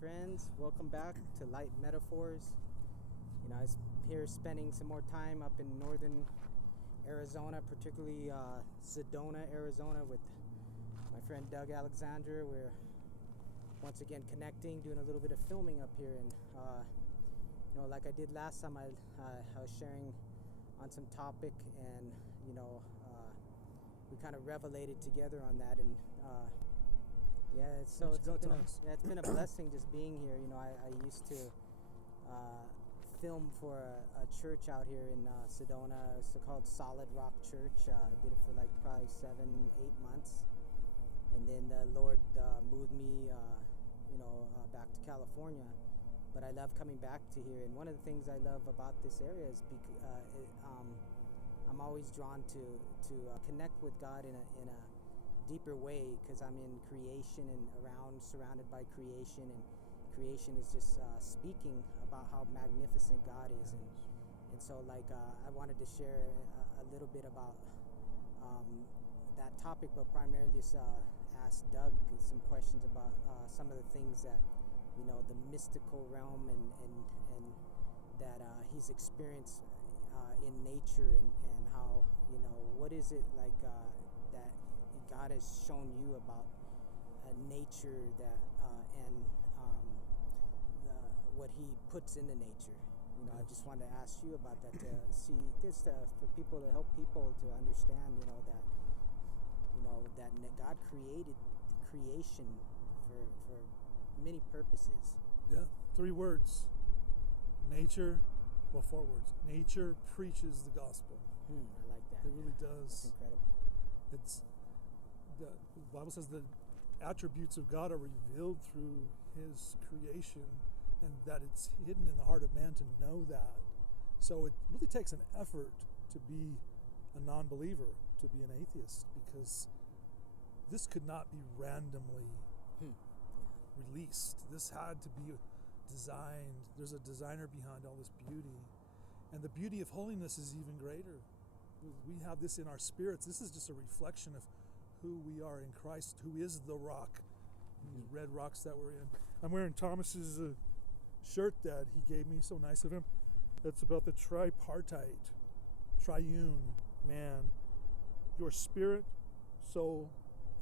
friends, welcome back to Light Metaphors. I was here spending some more time up in northern Arizona, particularly Sedona, Arizona, with my friend Doug Alexander. We're once again connecting, doing a little bit of filming up here, and like I did last time, I was sharing on some topic, and we kind of revelated together on that, and it's been a blessing just being here. I used to film for a church out here in Sedona. It's called Solid Rock Church. I did it for like probably 7-8 months, and then the Lord moved me back to California. But I love coming back to here, and one of the things I love about this area is I'm always drawn to connect with God in a deeper way, because I'm in creation and surrounded by creation, and creation is just speaking about how magnificent God is, and so I wanted to share a little bit about that topic, but primarily just ask Doug some questions about some of the things that the mystical realm and that he's experienced in nature, and how what is it like that God has shown you about nature, that and what He puts into nature. I just wanted to ask you about that, to see this for people, to help people to understand that God created creation for many purposes. Yeah, 3 words. Nature, well, 4 words. Nature preaches the gospel. I like that. It really does. That's incredible. The Bible says the attributes of God are revealed through His creation, and that it's hidden in the heart of man to know that. So it really takes an effort to be a non-believer, to be an atheist, because this could not be randomly released. This had to be designed. There's a designer behind all this beauty, and the beauty of holiness is even greater. We have this in our spirits. This is just a reflection of who we are in Christ, who is the rock, these red rocks that we're in. I'm wearing Thomas's shirt that he gave me, so nice of him. That's about the tripartite, triune man, your spirit, soul,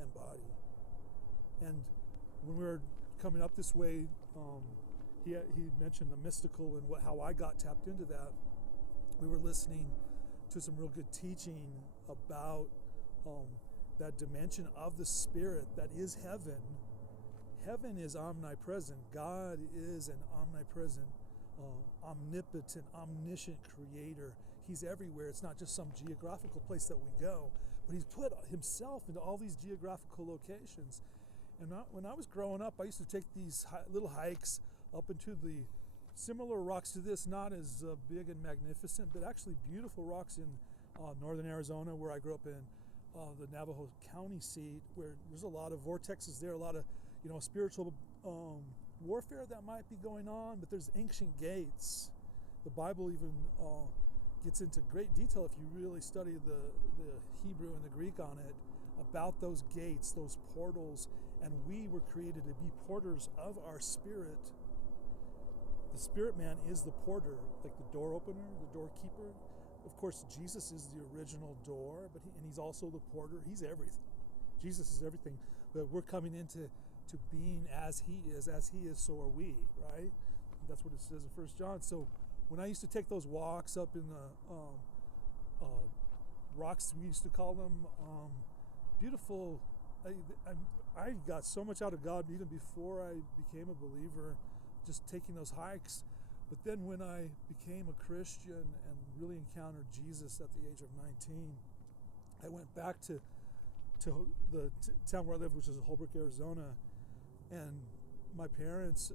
and body. And when we were coming up this way, he mentioned the mystical and how I got tapped into that. We were listening to some real good teaching about that dimension of the spirit that is heaven. Heaven is omnipresent. God is an omnipresent, omnipotent, omniscient creator. He's everywhere. It's not just some geographical place that we go, but He's put Himself into all these geographical locations. And when I was growing up, I used to take these little hikes up into the similar rocks to this, not as big and magnificent, but actually beautiful rocks in northern Arizona, where I grew up in, the Navajo County seat, where there's a lot of vortexes there, a lot of spiritual warfare that might be going on, but there's ancient gates. The Bible even gets into great detail, if you really study the Hebrew and the Greek on it, about those gates, those portals, and we were created to be porters of our spirit. The spirit man is the porter, like the door opener, the doorkeeper. Of course, Jesus is the original door, and He's also the porter. He's everything. Jesus is everything. But we're coming into being as He is, so are we, right? That's what it says in 1 John. So when I used to take those walks up in the rocks, we used to call them, beautiful. I got so much out of God even before I became a believer, just taking those hikes. But then when I became a Christian and really encountered Jesus at the age of 19, I went back to the town where I lived, which is Holbrook, Arizona, and my parents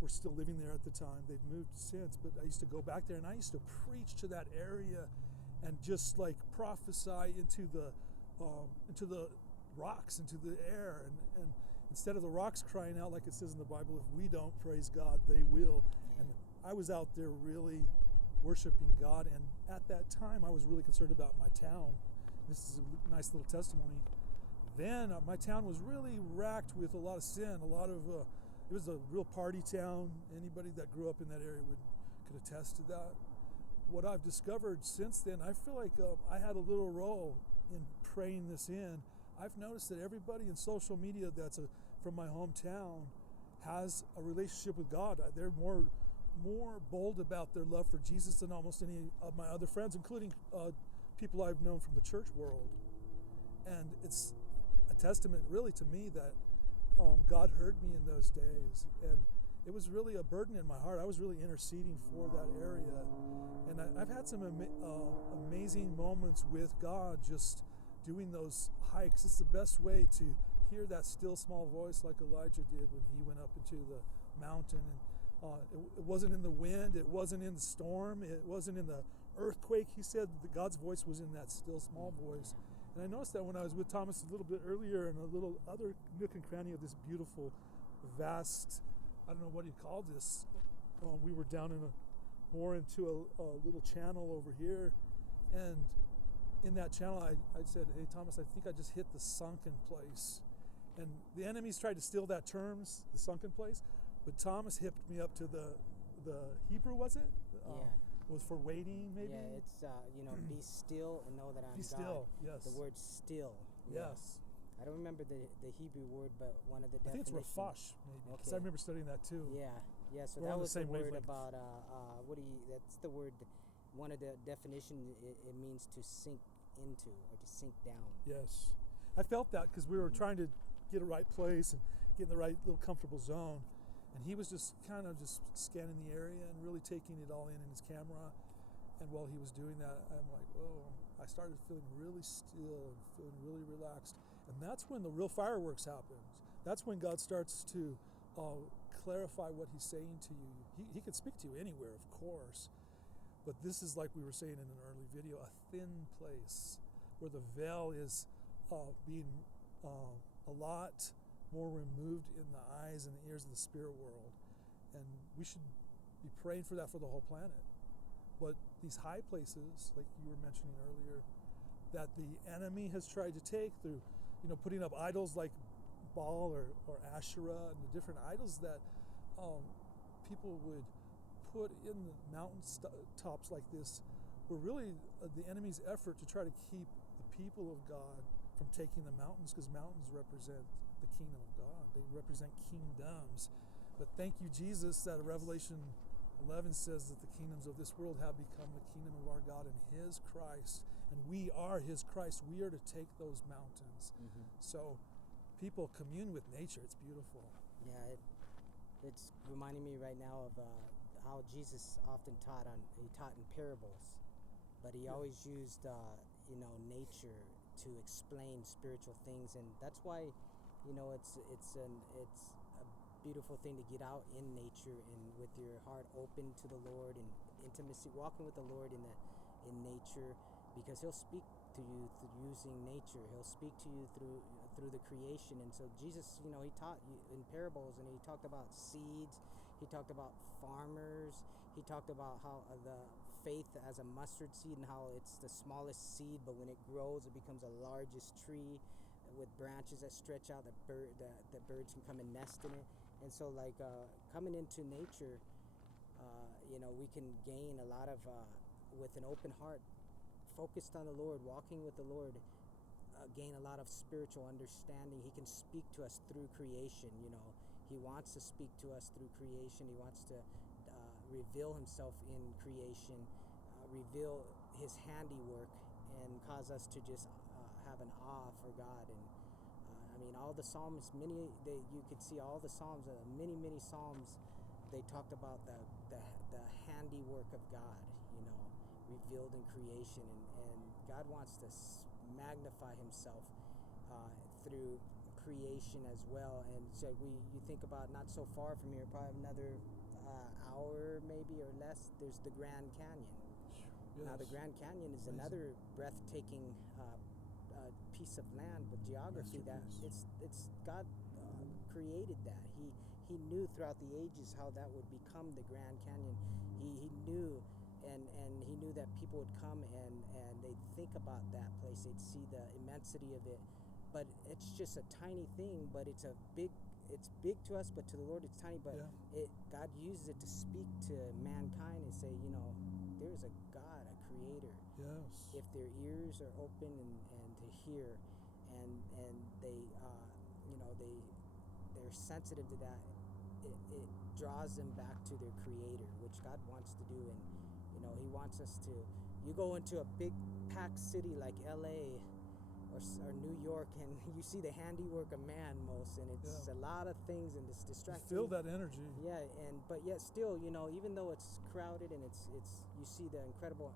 were still living there at the time. They've moved since, but I used to go back there, and I used to preach to that area and just prophesy into the rocks, into the air, and instead of the rocks crying out, like it says in the Bible, if we don't praise God, they will. And I was out there really worshiping God, and at that time I was really concerned about my town. This is a nice little testimony. Then my town was really racked with a lot of sin, a lot of it was a real party town. Anybody that grew up in that area could attest to that. What I've discovered since then, I feel like I had a little role in praying this in. I've noticed that everybody in social media that's from my hometown has a relationship with God. They're more bold about their love for Jesus than almost any of my other friends, including people I've known from the church world. And it's a testament really to me that God heard me in those days, and it was really a burden in my heart. I was really interceding for that area, and I've had some amazing moments with God just doing those hikes. It's the best way to hear that still small voice like Elijah did when he went up into the mountain. And it wasn't in the wind, it wasn't in the storm, it wasn't in the earthquake. He said that God's voice was in that still small voice. And I noticed that when I was with Thomas a little bit earlier in a little other nook and cranny of this beautiful, vast, I don't know what you call this. We were down more into a little channel over here. And in that channel, I said, hey, Thomas, I think I just hit the sunken place. And the enemies tried to steal that term, the sunken place. But Thomas hipped me up to the Hebrew, was it? Was for waiting, maybe? Yeah, it's, be still and know that I'm God. Be still, yes. The word still. Yes. I don't remember the Hebrew word, but one of the definitions. I think it's rafash, maybe, because I remember studying that too. Yeah, so We're that was the word wavelength. about, that's the word, one of the definitions, it means to sink into or to sink down. Yes. I felt that because we were trying to get a right place and get in the right little comfortable zone. And he was just kind of just scanning the area and really taking it all in his camera. And while he was doing that, I'm like, I started feeling really still and feeling really relaxed. And that's when the real fireworks happens. That's when God starts to clarify what he's saying to you. He can speak to you anywhere, of course. But this is, like we were saying in an early video, a thin place where the veil is being a lot more removed in the eyes and the ears of the spirit world. And we should be praying for that for the whole planet. But these high places, like you were mentioning earlier, that the enemy has tried to take through, putting up idols like Baal or Asherah and the different idols that people would put in the mountain tops like this, were really the enemy's effort to try to keep the people of God from taking the mountains, because mountains represent the kingdom of God. They represent kingdoms. But thank you, Jesus, that Revelation 11 says that the kingdoms of this world have become the kingdom of our God and his Christ. And we are his Christ. We are to take those mountains. Mm-hmm. So people commune with nature. It's beautiful. Yeah, it's reminding me right now of how Jesus often taught in parables. But he always used, nature to explain spiritual things. And that's why it's a beautiful thing to get out in nature and with your heart open to the Lord and intimacy, walking with the Lord in nature, because he'll speak to you through using nature. He'll speak to you through the creation. And so Jesus, he taught you in parables, and he talked about seeds. He talked about farmers. He talked about how the faith as a mustard seed, and how it's the smallest seed, but when it grows, it becomes the largest tree with branches that stretch out, that birds can come and nest in it. And so, coming into nature, we can gain a lot of, with an open heart, focused on the Lord, walking with the Lord, gain a lot of spiritual understanding. He can speak to us through creation. He wants to speak to us through creation. He wants to reveal himself in creation, reveal his handiwork, and cause us to just have an awe for God. And all the Psalms, you could see all the Psalms, many Psalms, they talked about the handiwork of God, revealed in creation. And God wants to magnify himself through creation as well. And so you think about, not so far from here, probably another hour maybe or less, there's the Grand Canyon. Yes. Now the Grand Canyon is another breathtaking piece of land with geography that it's God created that. He knew throughout the ages how that would become the Grand Canyon. He knew, and he knew that people would come and they'd think about that place. They'd see the immensity of it. But it's just a tiny thing, but it's a big it's big to us, but to the Lord it's tiny. But Yeah. God uses it to speak to mankind and say, there's a God, a creator. Yes. If their ears are open and to hear, and they they're sensitive to that, it draws them back to their creator, which God wants to do. And he wants us to, you go into a big packed city like LA or New York, and you see the handiwork of man most, and it's a lot of things, and it's distracting. You feel that energy. Yeah, but yet still, even though it's crowded and it's you see the incredible,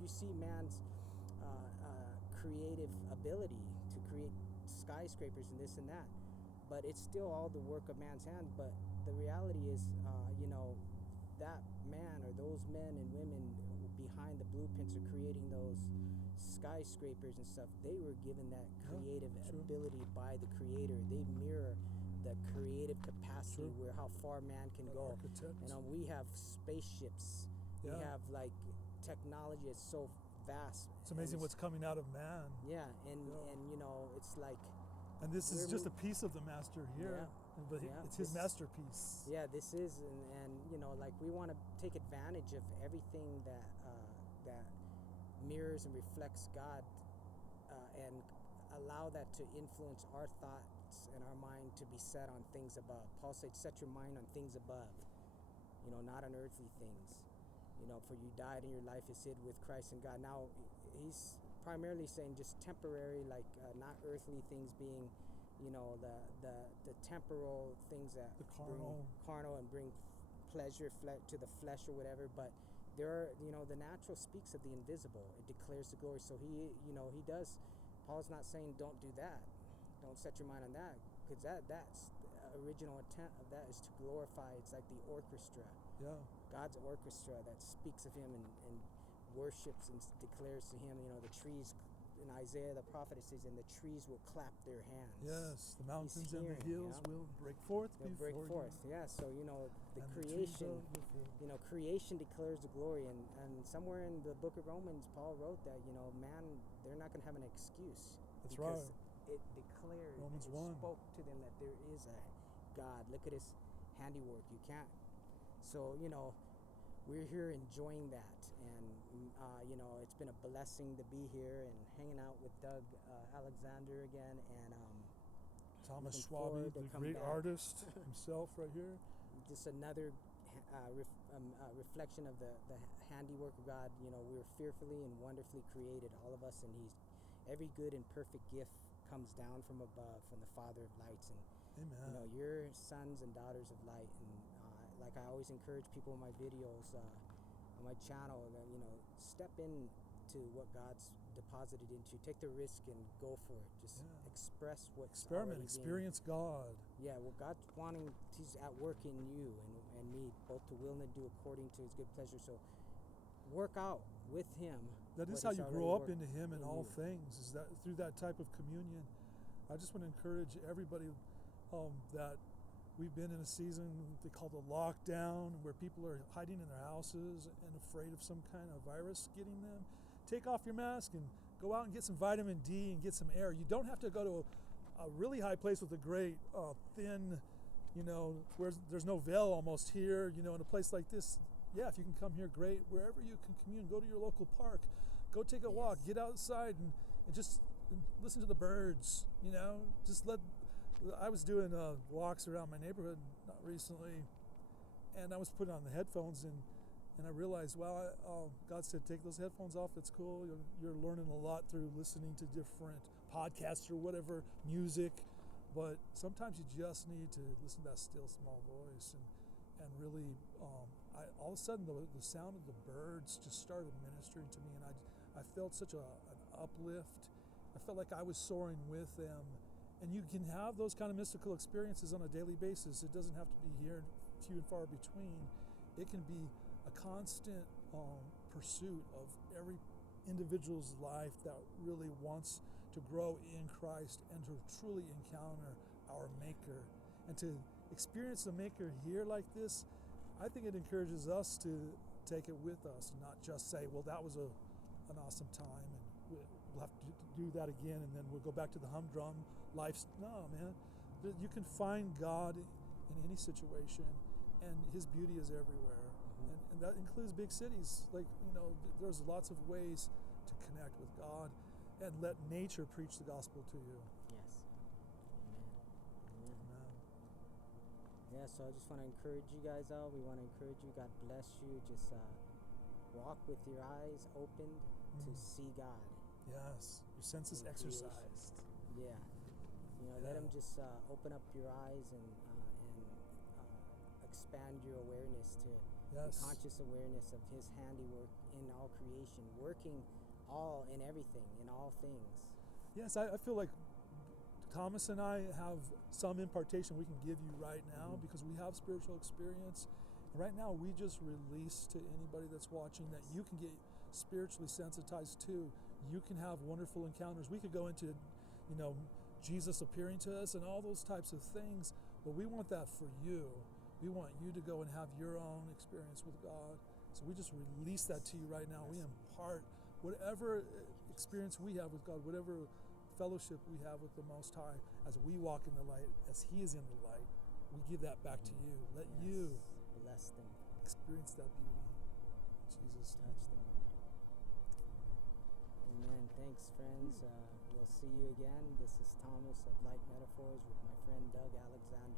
you see man's creative ability to create skyscrapers and this and that, but it's still all the work of man's hand. But the reality is, that man or those men and women behind the blueprints of creating those skyscrapers and stuff, they were given that creative ability by the creator. They mirror the creative capacity where how far man can go. We have spaceships. We have like technology is so vast. It's amazing what's coming out of man. Yeah, and it's like, and this is just a piece of the master here, but it's his masterpiece. Yeah, this is, and like we want to take advantage of everything that mirrors and reflects God, and allow that to influence our thoughts and our mind to be set on things above. Paul said, set your mind on things above, not on earthly things. For you died and your life is hid with Christ in God. Now, he's primarily saying just temporary, like not earthly things being, the temporal things that bring carnal and bring pleasure to the flesh or whatever. But there are, the natural speaks of the invisible. It declares the glory. So he does. Paul's not saying don't do that. Don't set your mind on that, because that's the original intent of that is to glorify. It's like the orchestra. Yeah. God's orchestra that speaks of him and worships and declares to him. The trees in Isaiah the prophet, it says, and the trees will clap their hands. Yes, the mountains and the hills will break forth. They'll break forth. Yeah. So the creation, creation declares the glory, and somewhere in the book of Romans, Paul wrote that man, they're not going to have an excuse. That's because right. It declared, Romans it 1 spoke to them that there is a God. Look at his handiwork. You can't. So we're here enjoying that, and it's been a blessing to be here and hanging out with Doug Alexander again, and Thomas Schwabe, the great artist himself, right here. Just another reflection of the handiwork of God. We're fearfully and wonderfully created, all of us, and every good and perfect gift comes down from above, from the Father of lights, and Amen. You're sons and daughters of light. And like I always encourage people in my videos on my channel, that step into what God's deposited into. Take the risk and go for it. Just express what's experience God. Yeah, well, God's wanting, he's at work in you and me, both to will and to do according to his good pleasure. So work out with him. That is how you grow up into him in all things, is that through that type of communion. I just want to encourage everybody that we've been in a season they call the lockdown, where people are hiding in their houses and afraid of some kind of virus getting them. Take off your mask and go out and get some vitamin D and get some air. You don't have to go to a really high place with a great thin, where there's no veil almost here, in a place like this. Yeah, if you can come here, great. Wherever you can commune, go to your local park, go take a walk, get outside and just listen to the birds, I was doing walks around my neighborhood recently, and I was putting on the headphones, and I realized, God said, take those headphones off. It's cool. You're learning a lot through listening to different podcasts or whatever, music, but sometimes you just need to listen to that still small voice, and really, all of a sudden the sound of the birds just started ministering to me, and I felt such an uplift. I felt like I was soaring with them. And you can have those kind of mystical experiences on a daily basis. It doesn't have to be here, few and far between. It can be a constant pursuit of every individual's life that really wants to grow in Christ and to truly encounter our Maker. And to experience the Maker here like this, I think it encourages us to take it with us and not just say, well, that was an awesome time, and we'll have to do that again, and then we'll go back to the humdrum life. No, man, You can find God in any situation, and His beauty is everywhere. And that includes big cities. Like, there's lots of ways to connect with God and let nature preach the gospel to you. Yes. Amen. Amen. Yeah, so I just want to encourage you guys out. We want to encourage you. God bless you. Just walk with your eyes opened to see God. Yes, your senses exercised. Yeah. Let Him just open up your eyes and expand your awareness to the conscious awareness of His handiwork in all creation, working all in everything, in all things. Yes, I feel like Thomas and I have some impartation we can give you right now because we have spiritual experience. Right now, we just release to anybody that's watching that you can get spiritually sensitized too. You can have wonderful encounters. We could go into, Jesus appearing to us and all those types of things, but we want that for you. We want you to go and have your own experience with God. So we just release that to you right now. We impart whatever experience we have with God, whatever fellowship we have with the Most High, as we walk in the light, as He is in the light, we give that back to you. Let you bless them, experience that beauty. Jesus, touch them. Amen. Thanks, friends. We'll see you again. This is Thomas of Light Metaphors with my friend Doug Alexander.